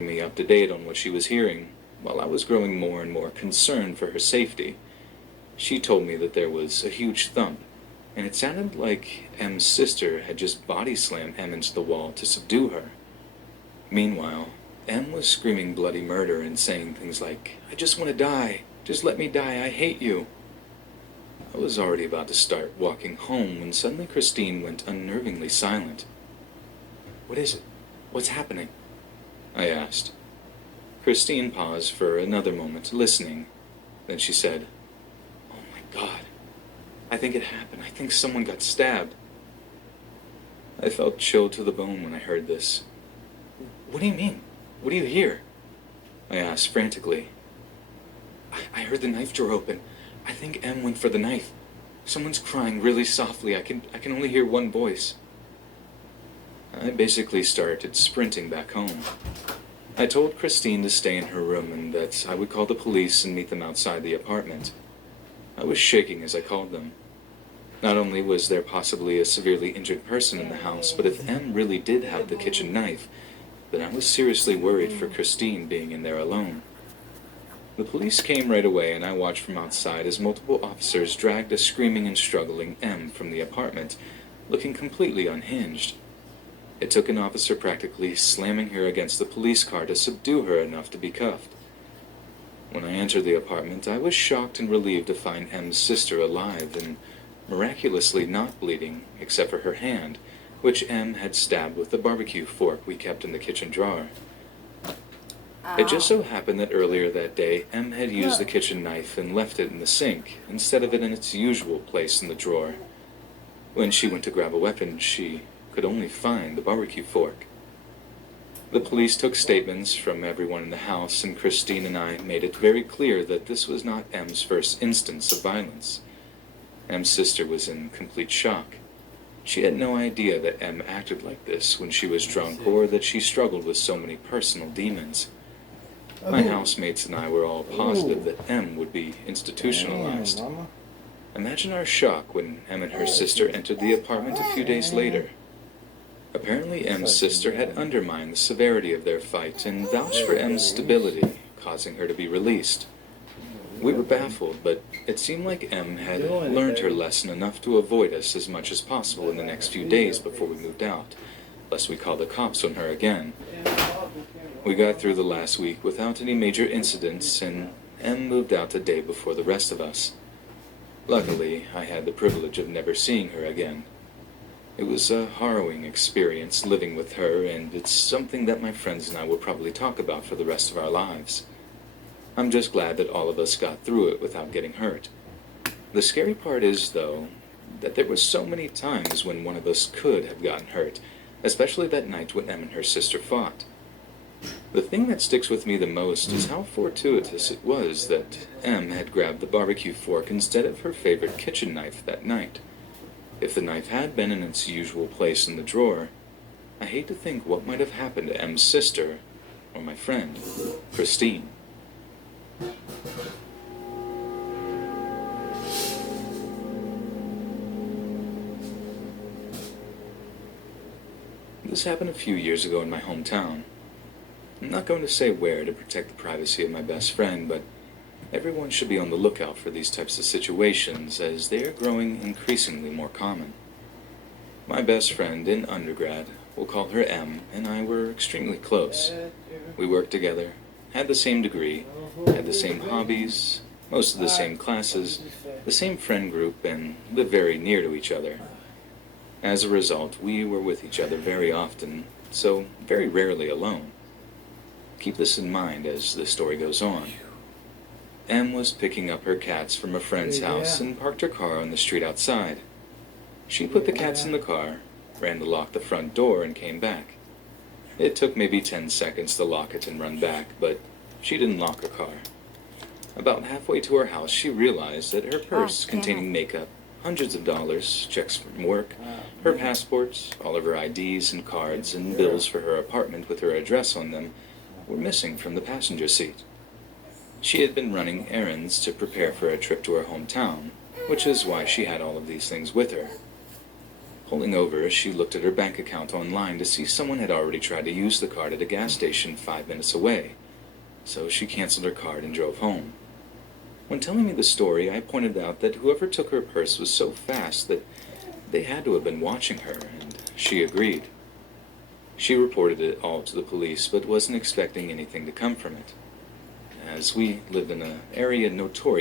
me up to date on what she was hearing, while I was growing more and more concerned for her safety. She told me that there was a huge thump, and it sounded like M's sister had just body slammed M into the wall to subdue her. Meanwhile, M was screaming bloody murder and saying things like, "I just want to die. Just let me die. I hate you." I was already about to start walking home when suddenly Christine went unnervingly silent. "What is it? What's happening?" I asked. Christine paused for another moment, listening. Then she said, "Oh my God. I think it happened. I think someone got stabbed." I felt chilled to the bone when I heard this. "What do you mean? What do you hear?" I asked frantically. I heard the knife drawer open. I think M went for the knife. Someone's crying really softly. I can only hear one voice." I basically started sprinting back home. I told Christine to stay in her room and that I would call the police and meet them outside the apartment. I was shaking as I called them. Not only was there possibly a severely injured person in the house, but if M really did have the kitchen knife, then I was seriously worried for Christine being in there alone. The police came right away, and I watched from outside as multiple officers dragged a screaming and struggling M from the apartment, looking completely unhinged. It took an officer practically slamming her against the police car to subdue her enough to be cuffed. When I entered the apartment, I was shocked and relieved to find M's sister alive and miraculously not bleeding, except for her hand, which M had stabbed with the barbecue fork we kept in the kitchen drawer. It just so happened that earlier that day, M had used the kitchen knife and left it in the sink, instead of it in its usual place in the drawer. When she went to grab a weapon, she could only find the barbecue fork. The police took statements from everyone in the house, and Christine and I made it very clear that this was not M's first instance of violence. M's sister was in complete shock. She had no idea that M acted like this when she was drunk, or that she struggled with so many personal demons. My housemates and I were all positive that M would be institutionalized. Imagine our shock when M and her sister entered the apartment a few days later. Apparently M's sister had undermined the severity of their fight and vouched for M's stability, causing her to be released. We were baffled, but it seemed like M had learned her lesson enough to avoid us as much as possible in the next few days before we moved out, lest we call the cops on her again. We got through the last week without any major incidents, and M moved out a day before the rest of us. Luckily, I had the privilege of never seeing her again. It was a harrowing experience living with her, and it's something that my friends and I will probably talk about for the rest of our lives. I'm just glad that all of us got through it without getting hurt. The scary part is, though, that there were so many times when one of us could have gotten hurt, especially that night when Em and her sister fought. The thing that sticks with me the most is how fortuitous it was that Em had grabbed the barbecue fork instead of her favorite kitchen knife that night. If the knife had been in its usual place in the drawer, I hate to think what might have happened to Em's sister, or my friend, Christine. This happened a few years ago in my hometown. I'm not going to say where to protect the privacy of my best friend, but everyone should be on the lookout for these types of situations as they are growing increasingly more common. My best friend in undergrad, we'll call her Em, and I were extremely close. We worked together, had the same degree, had the same hobbies, most of the same classes, the same friend group, and lived very near to each other. As a result, we were with each other very often, so very rarely alone. Keep this in mind as the story goes on. Em was picking up her cats from a friend's house and parked her car on the street outside. She put the cats in the car, ran to lock the front door, and came back. It took maybe 10 seconds to lock it and run back, but she didn't lock her car. About halfway to her house, she realized that her purse containing makeup, hundreds of dollars, checks from work, her passports, all of her IDs and cards, and bills for her apartment with her address on them were missing from the passenger seat. She had been running errands to prepare for a trip to her hometown, which is why she had all of these things with her. Pulling over, she looked at her bank account online to see someone had already tried to use the card at a gas station 5 minutes away, so she canceled her card and drove home. When telling me the story, I pointed out that whoever took her purse was so fast that they had to have been watching her, and she agreed. She reported it all to the police, but wasn't expecting anything to come from it, as we lived in an area notorious